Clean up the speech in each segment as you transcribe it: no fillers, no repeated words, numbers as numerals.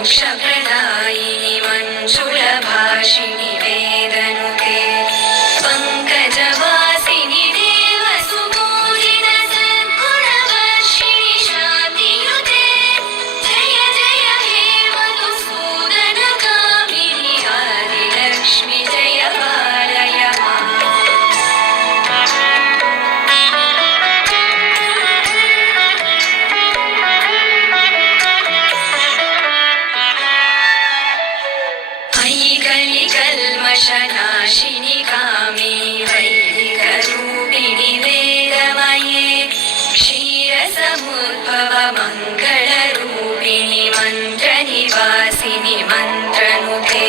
मोक्षप्रदायिनि मञ्जुलभाषिणि वेदनुते पङ्कजवासिनि देवसुपूजित सद्गुणवर्षिणि शान्तियुते जय जय हे मधुसूदनकामिनि आदिलक्ष्मि जय पालय माम्। कल्मषनाशिनि कामिनि वैदिकरूपिणि वेदमये क्षीरसमुद्भव मङ्गलरूपिणि मन्त्रनिवासिनि मन्त्रनुते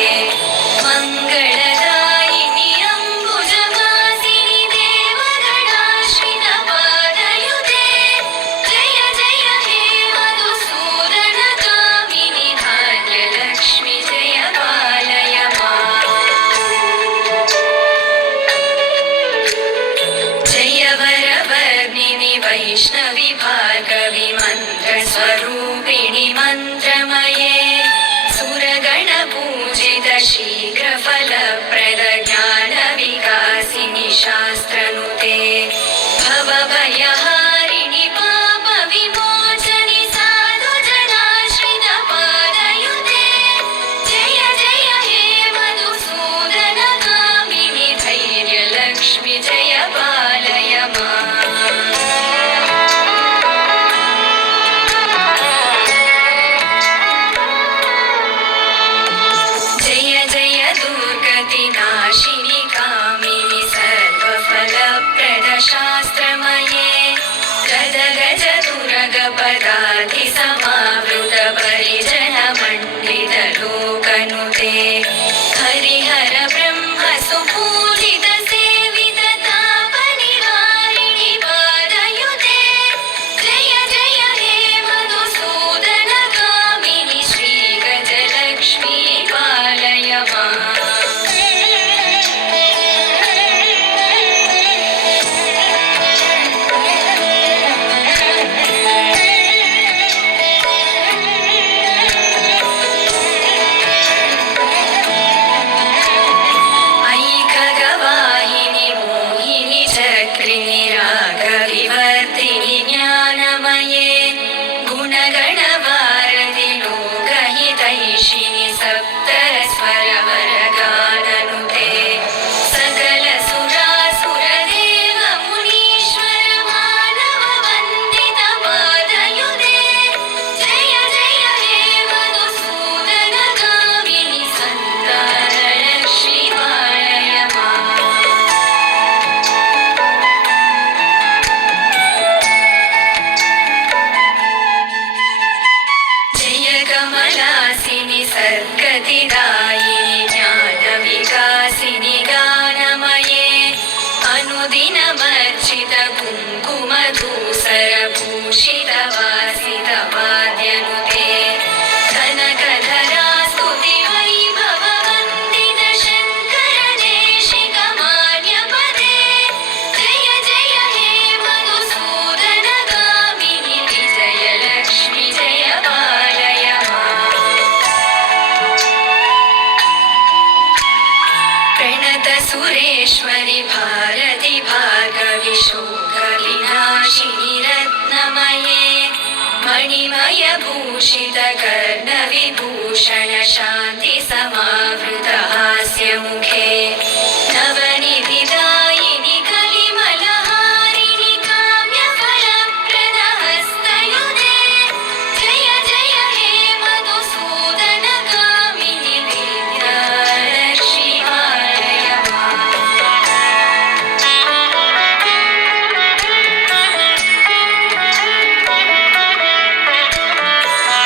मङ्गलदायिनि अम्बुजवासिनि देवगणाश्रित पादयुते जय जय हे मधुसूदनकामिनि भाग्यलक्ष्मि जय पालय माम्। वैष्णवि भार्गवि मन्त्रस्वरूपिणि मन्त्रमये सुरगणपूजित शीघ्रफलप्रद ज्ञानविकासिनि शास्त्रनुते भवभयहारिणि पापविमोचनि साधुजनाश्रित पादयुते जय जय हे मधुसूदनकामिनि धैर्यलक्ष्मि जय पालय माम्। नाशिनि कामिनि सर्वफलप्रद शास्त्रमये गद गज तुरगपदाधि समावृत परिजनमण्डित लोकनुते हरिहर ब्रह्म सुपूजित सेवित तापनिवारिणि पादयुते जय जय हे मधुसूदनकामिनि श्रीगजलक्ष्मी पालय माम्। रागविवर्धिनि ज्ञानमये गुणगणवारधि लोकहितैषिणि सप्तस्वरवरगाननुते सकल सुरासुरदेव मुनीश्वर मानव वन्दित पादयुते जय जय हे मधुसूदनकामिनि सन्तानलक्ष्मि पालय माम्। कमलासिनि सद्गतिदायिनि ज्ञानविकासिनि गानमये अनुदिनमर्चित कुङ्कुमधूसरभूषित वासित वाद्यनुते कनकधरा स्तुति वैभव वन्दित शङ्कर देशिक मान्यपदे जय जय हे मधुसूदनकामिनि विजयलक्ष्मि जय पालय माम्। प्रणत सुरेश्वरि भारति भार्गवि शोकविनाशिनि रत्नमये मणिमय भूषित कर्णविभूषण शान्ति समावृत हास्यमुखे नवनिधिदायिनि कलिमलहारिणि काम्यफलप्रद हस्तयुते जय जय हे मधुसूदनकामिनि विद्यालक्ष्मि पालय माम्।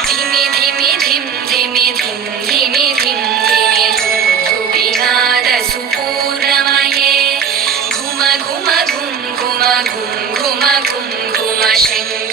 धिमि धिमि धिं धिमि धिं धिमि धिं धिमि धुविनाद सुपूर्णमये घुम घुम घुं घुम घुं घुम घुं घुम शङ्कर